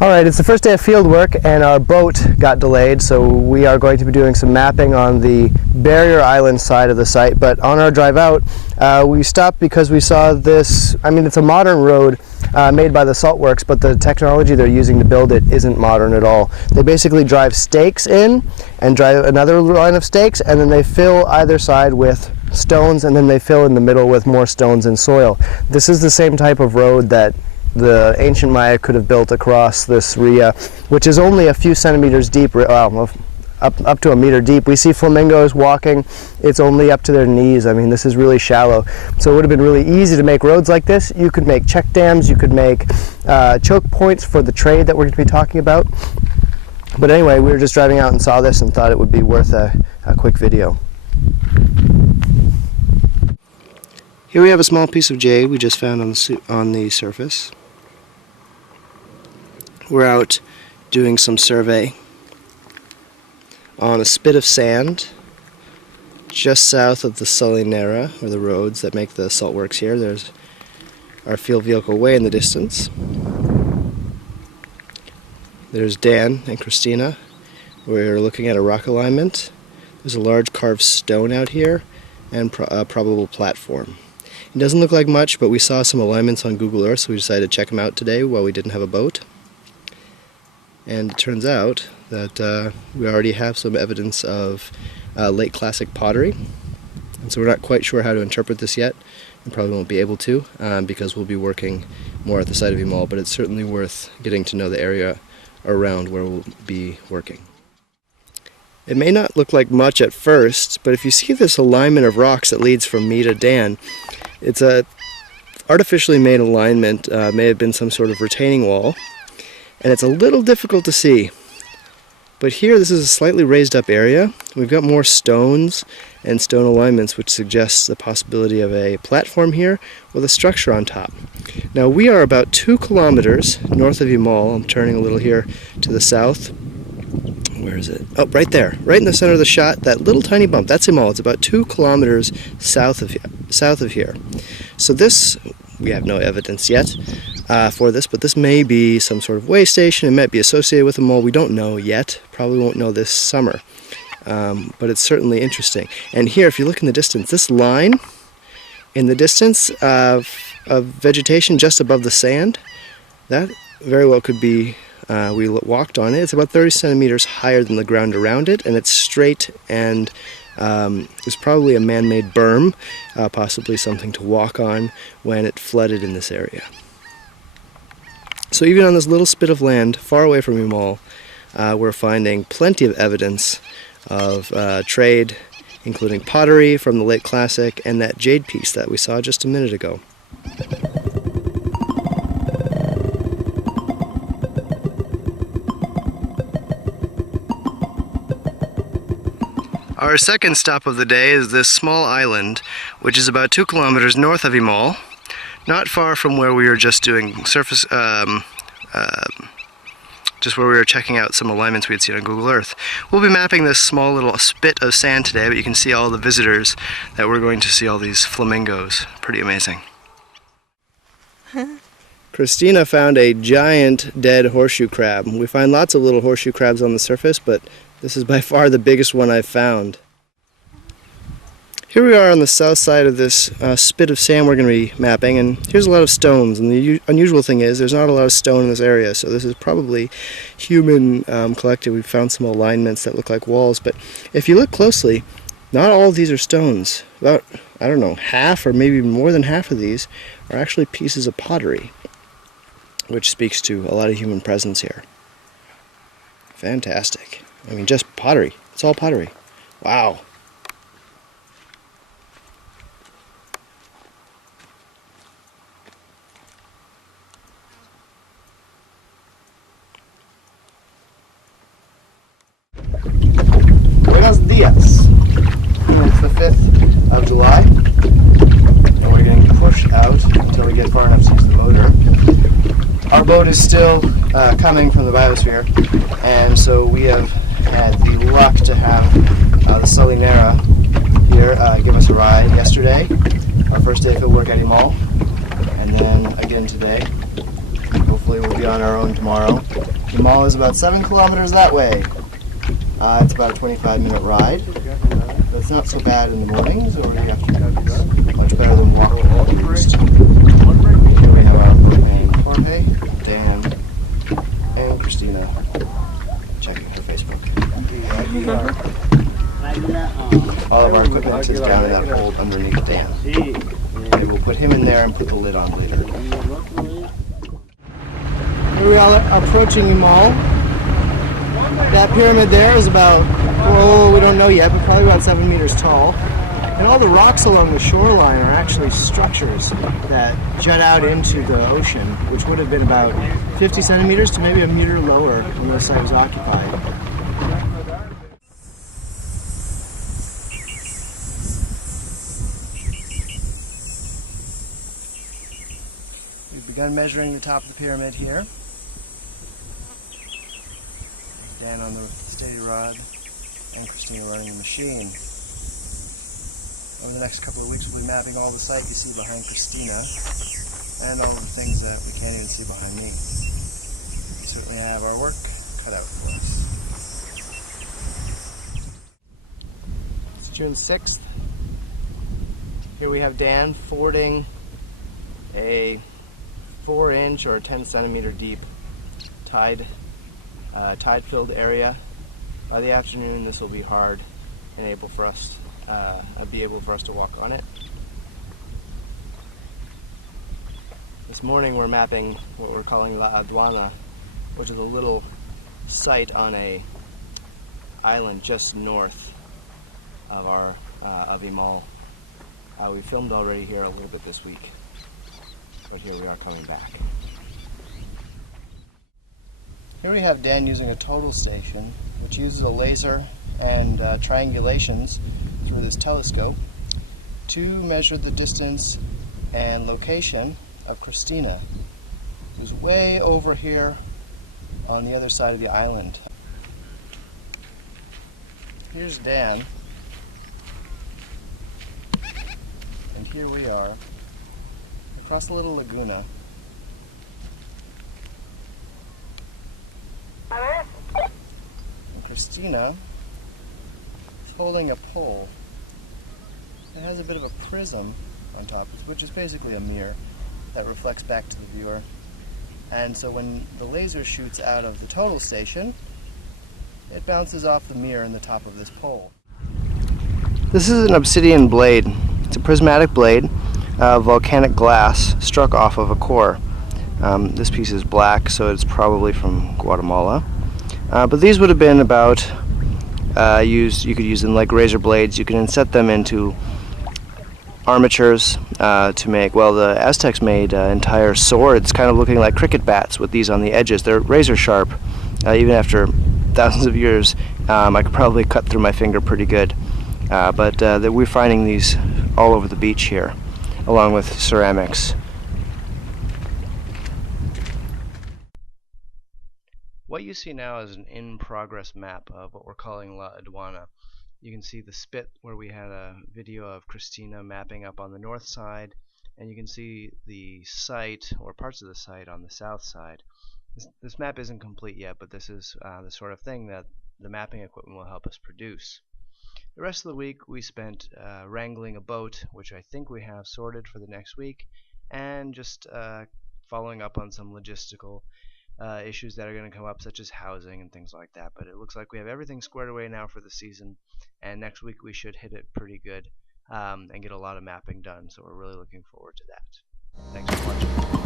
Alright, it's the first day of field work and our boat got delayed, so we are going to be doing some mapping on the barrier island side of the site. But on our drive out, we stopped because we saw this. I mean, it's a modern road made by the Saltworks, but the technology they're using to build it isn't modern at all. They basically drive stakes in and drive another line of stakes, and then they fill either side with stones, and then they fill in the middle with more stones and soil. This is the same type of road that the ancient Maya could have built across this ria, which is only a few centimeters deep, well, up to a meter deep. We see flamingos walking, it's only up to their knees. I mean, this is really shallow. So it would have been really easy to make roads like this. You could make check dams, you could make choke points for the trade that we're going to be talking about. But anyway, we were just driving out and saw this and thought it would be worth a quick video. Here we have a small piece of jade we just found on the surface. We're out doing some survey on a spit of sand just south of the Salinera, or the roads that make the saltworks here. There's our field vehicle way in the distance. There's Dan and Christina. We're looking at a rock alignment. There's a large carved stone out here and a probable platform. It doesn't look like much, but we saw some alignments on Google Earth, so we decided to check them out today while we didn't have a boat. And it turns out that we already have some evidence of late classic pottery. And so we're not quite sure how to interpret this yet, and probably won't be able to because we'll be working more at the site of Emal, but it's certainly worth getting to know the area around where we'll be working. It may not look like much at first, but if you see this alignment of rocks that leads from me to Dan, it's a artificially made alignment, may have been some sort of retaining wall, and it's a little difficult to see. But here, this is a slightly raised up area. We've got more stones and stone alignments, which suggests the possibility of a platform here with a structure on top. Now we are about 2 kilometers north of Emal. I'm turning a little here to the south. Where is it? Oh, right there, right in the center of the shot, that little tiny bump, that's Emal. It's about 2 kilometers south of here. So this, we have no evidence yet for this, but this may be some sort of way station. It might be associated with Emal. We don't know yet. Probably won't know this summer. But it's certainly interesting. And here, if you look in the distance, this line in the distance of vegetation just above the sand, that very well could be, we walked on it. It's about 30 centimeters higher than the ground around it, and it's straight, and it's probably a man-made berm, possibly something to walk on when it flooded in this area. So even on this little spit of land far away from Emal, we're finding plenty of evidence of trade, including pottery from the late classic and that jade piece that we saw just a minute ago. Our second stop of the day is this small island, which is about 2 kilometers north of Emal, not far from where we were just doing surface, just where we were checking out some alignments we had seen on Google Earth. We'll be mapping this small little spit of sand today, but you can see all the visitors that we're going to see, all these flamingos. Pretty amazing. Christina found a giant dead horseshoe crab. We find lots of little horseshoe crabs on the surface, but this is by far the biggest one I've found. Here we are on the south side of this spit of sand we're going to be mapping, and here's a lot of stones. And the unusual thing is there's not a lot of stone in this area, so this is probably human collected. We've found some alignments that look like walls, but if you look closely, not all of these are stones. About, I don't know, half or maybe more than half of these are actually pieces of pottery, which speaks to a lot of human presence here. Fantastic. I mean, just pottery. It's all pottery. Wow. Buenos dias. It's the 5th of July, and we're getting pushed out until we get far enough to use the motor. Our boat is still coming from the biosphere, and so we have had the luck to have the Salinera here give us a ride yesterday, our first day of Fieldwork at Emal, and then again today. Hopefully hopefully we'll be on our own tomorrow. Emal is about 7 kilometers that way. It's about a 25-minute ride. That's not so bad in the mornings or the afternoons. Much better than walking at first. Here we have our propane Jorge, Dan, and Christina checking her Facebook. All of our equipment is down in that hold underneath Dan. They will put him in there and put the lid on later. Here we are approaching Emal. That pyramid there is about, oh, we don't know yet, but probably about 7 meters tall. And all the rocks along the shoreline are actually structures that jut out into the ocean, which would have been about 50 centimeters to maybe a meter lower when the site was occupied. We've begun measuring the top of the pyramid here. Dan on the steady rod and Christina running the machine. Over the next couple of weeks we'll be mapping all the site you see behind Christina and all of the things that we can't even see behind me. We certainly have our work cut out for us. It's June 6th. Here we have Dan fording a 4-inch or 10 centimeter deep tide-filled area. By the afternoon, this will be hard and be able for us to walk on it. This morning, we're mapping what we're calling La Aduana, which is a little site on a island just north of of Emal. We filmed already here a little bit this week, but here we are coming back. Here we have Dan using a total station, which uses a laser and triangulations through this telescope to measure the distance and location of Christina, who's way over here on the other side of the island. Here's Dan, and here we are across the little laguna. And Christina is holding a pole that has a bit of a prism on top, which is basically a mirror that reflects back to the viewer. And so when the laser shoots out of the total station, it bounces off the mirror in the top of this pole. This is an obsidian blade. It's a prismatic blade of volcanic glass struck off of a core. This piece is black, so it's probably from Guatemala. But these would have been about you could use them like razor blades. You can inset them into armatures to make, well, the Aztecs made entire swords kind of looking like cricket bats with these on the edges. They're razor sharp. Even after thousands of years, I could probably cut through my finger pretty good. But we're finding these all over the beach here, along with ceramics. What you see now is an in-progress map of what we're calling La Aduana. You can see the spit where we had a video of Christina mapping up on the north side, and you can see the site, or parts of the site, on the south side. This map isn't complete yet, but this is the sort of thing that the mapping equipment will help us produce. The rest of the week we spent wrangling a boat, which I think we have sorted for the next week, and just following up on some logistical issues that are going to come up, such as housing and things like that. But it looks like we have everything squared away now for the season, and next week we should hit it pretty good and get a lot of mapping done, so we're really looking forward to that. Thanks for watching.